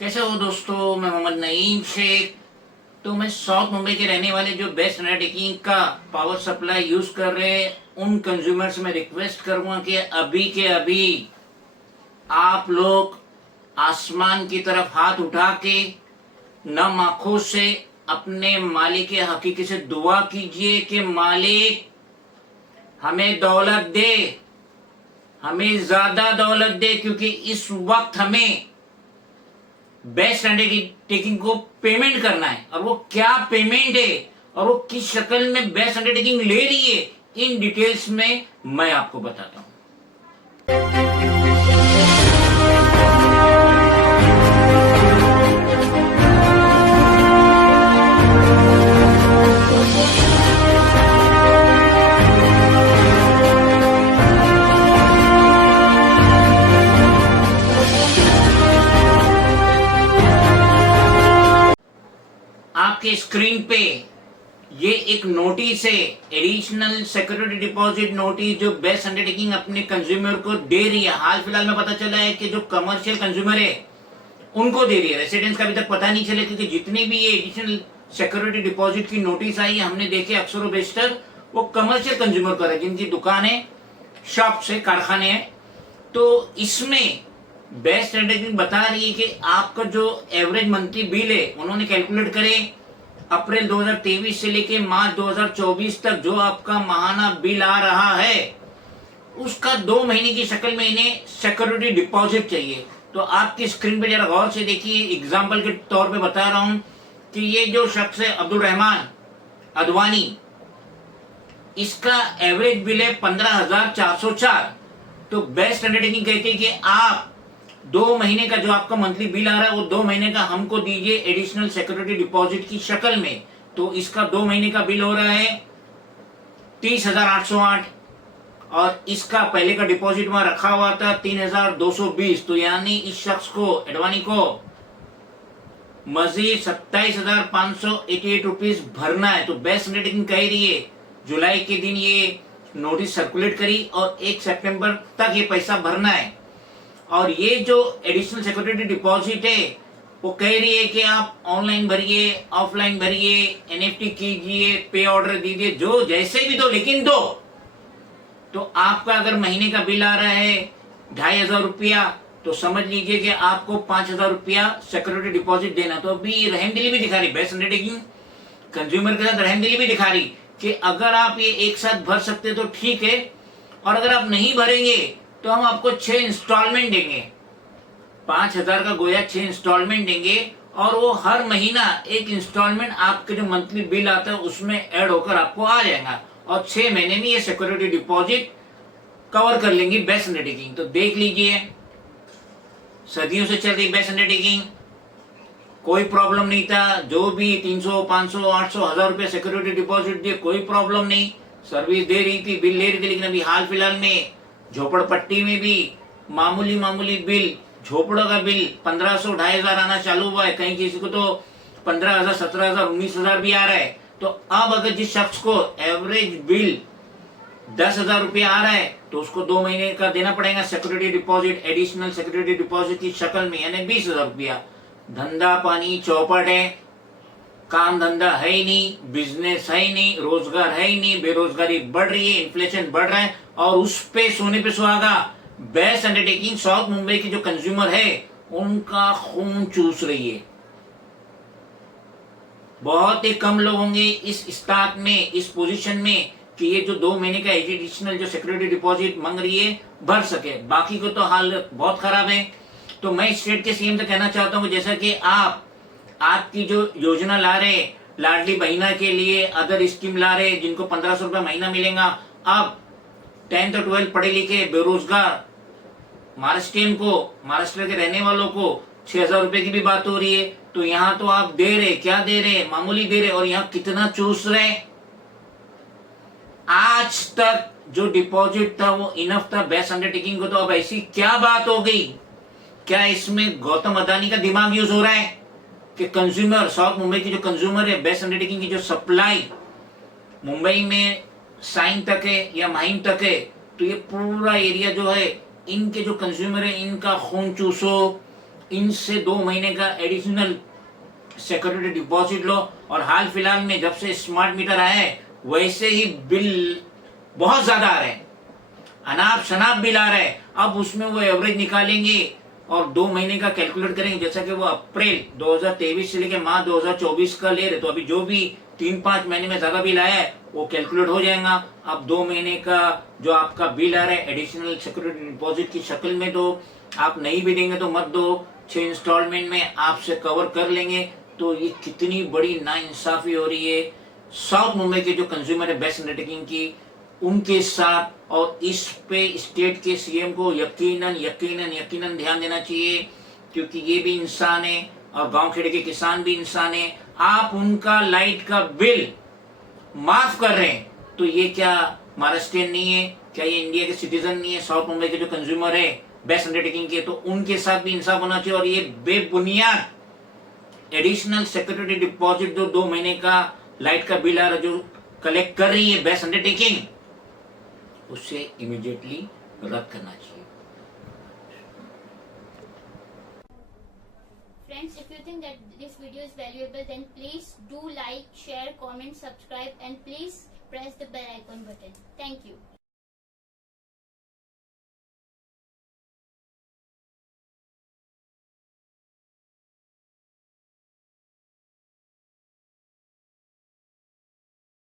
कैसे हो दोस्तों। मैं मोहम्मद नईम शेख। तो मैं साउथ मुंबई के रहने वाले जो बेस्ट अंडरटेकिंग का पावर सप्लाई यूज कर रहे हैं उन कंज्यूमर से मैं रिक्वेस्ट करूंगा कि अभी के अभी आप लोग आसमान की तरफ हाथ उठा के नम आंखों से अपने मालिक के हकीकी से दुआ कीजिए कि मालिक हमें दौलत दे, हमें ज्यादा दौलत दे, क्योंकि इस वक्त हमें बेस्ट अंडरटेकिंग को पेमेंट करना है। और वो क्या पेमेंट है और वो किस शक्ल में बेस्ट अंडरटेकिंग ले रही है, इन डिटेल्स में मैं आपको बताता हूं। आपके स्क्रीन पे ये एक नोटिस है, एडिशनल सिक्योरिटी डिपॉजिट नोटिस, जो बेस्ट अंडरटेकिंग अपने कंज्यूमर को दे रही है। हाल फिलहाल में पता चला है कि जो कमर्शियल कंज्यूमर है उनको दे रही है, रेसिडेंट्स का अभी तक पता नहीं चला, क्योंकि जितनी भी ये एडिशनल सिक्योरिटी डिपॉजिट की नोटिस आई है हमने देखे अक्सर बेशतर वो कमर्शियल कंज्यूमर पर है, जिनकी दुकानें, शॉप से कारखाने हैं। तो इसमें बेस्ट अंडरटेकिंग बता रही है कि आपका जो एवरेज मंथली बिल है उन्होंने कैलकुलेट करे अप्रैल 2023 से लेके मार्च 2024 तक जो आपका माहाना बिल आ रहा है उसका 2 महीने की शक्ल में इन्हें सिक्योरिटी डिपॉजिट चाहिए। तो आपकी स्क्रीन पे जरा गौर से देखिए, एग्जाम्पल के तौर पे बता रहा हूं कि ये जो शख्स है अब्दुल रहमान अदवानी, इसका एवरेज बिल है 15,404। तो बेस्ट अंडरटेकिंग कहती है कि आप 2 महीने का जो आपका मंथली बिल आ रहा है वो 2 महीने का हमको दीजिए एडिशनल सिक्योरिटी डिपॉजिट की शक्ल में। तो इसका 2 महीने का बिल हो रहा है 30,808 और इसका पहले का डिपॉजिट वहां रखा हुआ था 3,220। तो यानी इस शख्स को, एडवानी को, मजीद 27,588 रुपीज भरना है। तो बेस्ट अंडरटेकिंग कह रही है जुलाई के दिन ये नोटिस सर्कुलेट करी और 1 सितंबर तक ये पैसा भरना है। और ये जो एडिशनल सिक्योरिटी डिपॉजिट है वो कह रही है कि आप ऑनलाइन भरिए, ऑफलाइन भरिए, एनएफटी कीजिए, पे ऑर्डर दीजिए, जो जैसे भी दो, लेकिन दो। तो आपका अगर महीने का बिल आ रहा है 2,500 रुपया, तो समझ लीजिए कि आपको 5,000 रुपया सिक्योरिटी डिपॉजिट देना। तो अभी रहमदिली भी दिखा रही बेस्ट अंडरटेकिंग, कंज्यूमर के साथ रहमदिली भी दिखा रही कि अगर आप ये एक साथ भर सकते तो ठीक है, और अगर आप नहीं भरेंगे तो हम आपको 6 इंस्टॉलमेंट देंगे। 5,000 का गोया 6 इंस्टॉलमेंट देंगे, और वो हर महीना एक इंस्टॉलमेंट आपके जो मंथली बिल आता है उसमें ऐड होकर आपको आ जाएगा, और 6 महीने में ये सिक्योरिटी डिपॉजिट कवर कर लेंगी बेस्ट अंडरटेकिंग। तो देख लीजिए, सदियों से चल रही बेस्ट अंडरटेकिंग, कोई प्रॉब्लम नहीं था। जो भी 300, 500, 800, 1,000 रुपये सिक्योरिटी डिपॉजिट दिए कोई प्रॉब्लम नहीं, सर्विस दे रही थी, बिल ले रही थी। लेकिन अभी हाल फिलहाल में झोपड़पट्टी में भी मामूली बिल, झोपड़ों का बिल 1,500, 2,500 आना चालू हुआ है। कहीं किसी को तो 15,000, 17,000, 19,000 भी आ रहा है। तो अब अगर जिस शख्स को एवरेज बिल 10,000 रुपया आ रहा है तो उसको 2 महीने का देना पड़ेगा security deposit, additional security deposit की शक्ल में, यानी 20,000 रुपया। धंधा पानी चौपट है, काम धंधा है ही नहीं, बिजनेस है ही नहीं, रोजगार है ही नहीं, बेरोजगारी बढ़ रही है, इन्फ्लेशन बढ़ रहा है, और उस पे सोने पे सुहागा बेस्ट अंडरटेकिंग साउथ मुंबई के जो कंज्यूमर है उनका खून चूस रही है। बहुत ही कम लोग होंगे इस स्टार्ट में, इस पोजीशन में कि ये जो 2 महीने का एडिशनल जो सिक्योरिटी डिपॉजिट मांग रही है भर सके। बाकी को तो हालत बहुत खराब है। तो मैं स्टेट के सीएम से कहना चाहता हूँ, जैसा कि आपकी जो योजना ला रहे, लाडली बहना के लिए अदर स्कीम ला रहे जिनको 1,500 रुपया महीना मिलेगा, अब 10th और 12th पढ़े लिखे बेरोजगार महाराष्ट्रियन को, महाराष्ट्र के रहने वालों को 6,000 रुपए की भी बात हो रही है। तो यहाँ तो आप दे रहे, क्या दे रहे, मामूली दे रहे, और यहाँ कितना चूस रहे। आज तक जो डिपॉजिट था वो इनफ था बेस्ट अंडरटेकिंग को, तो अब ऐसी क्या बात हो गई? क्या इसमें गौतम अदानी का दिमाग यूज हो रहा है कि कंज्यूमर, साउथ मुंबई की जो कंज्यूमर है, बेस्ट अंडरटेकिंग की जो सप्लाई मुंबई में साइन तक है या माहिम तक है, तो ये पूरा एरिया जो है इनके जो कंज्यूमर है इनका खून चूसो, इनसे 2 महीने का एडिशनल सिक्योरिटी डिपॉजिट लो। और हाल फिलहाल में जब से स्मार्ट मीटर आया है वैसे ही बिल बहुत ज्यादा आ रहे हैं, अनाप शनाप बिल आ रहा है। अब उसमें वो एवरेज निकालेंगे और 2 महीने का कैलकुलेट करेंगे, जैसा कि वो अप्रैल 2023 से लेके मार्च 2024 का ले रहे, तो अभी जो भी 3-5 महीने में ज्यादा बिल आया है वो कैलकुलेट हो जाएगा। अब 2 महीने का जो आपका बिल आ रहा है एडिशनल सिक्योरिटी डिपॉजिट की शक्ल में दो, आप नहीं भी देंगे तो मत दो, 6 इंस्टॉलमेंट में आपसे कवर कर लेंगे। तो ये कितनी बड़ी नाइंसाफी हो रही है साउथ मुंबई के जो कंज्यूमर है बेस्ट नेटवर्किंग की उनके साथ। और इस पे स्टेट के सीएम को यकीनन यकीनन यकीनन ध्यान देना चाहिए, क्योंकि ये भी इंसान है और गांव खेड़े के किसान भी इंसान है। आप उनका लाइट का बिल माफ कर रहे हैं तो ये क्या महाराष्ट्रियन नहीं है, क्या ये इंडिया के सिटीजन नहीं है? साउथ मुंबई के जो कंज्यूमर है बेस्ट अंडरटेकिंग के, तो उनके साथ भी इंसाफ होना चाहिए। और ये बेबुनियाद एडिशनल सिक्योरिटी डिपॉजिट जो 2 महीने का लाइट का बिल आ रहा जो कलेक्ट कर रही है बेस्ट अंडरटेकिंग, उससे इमीडिएटली रद्द करना चाहिए। Friends, if you think that this video is valuable, then please do like, share, comment, subscribe, and please press the bell icon button. Thank you.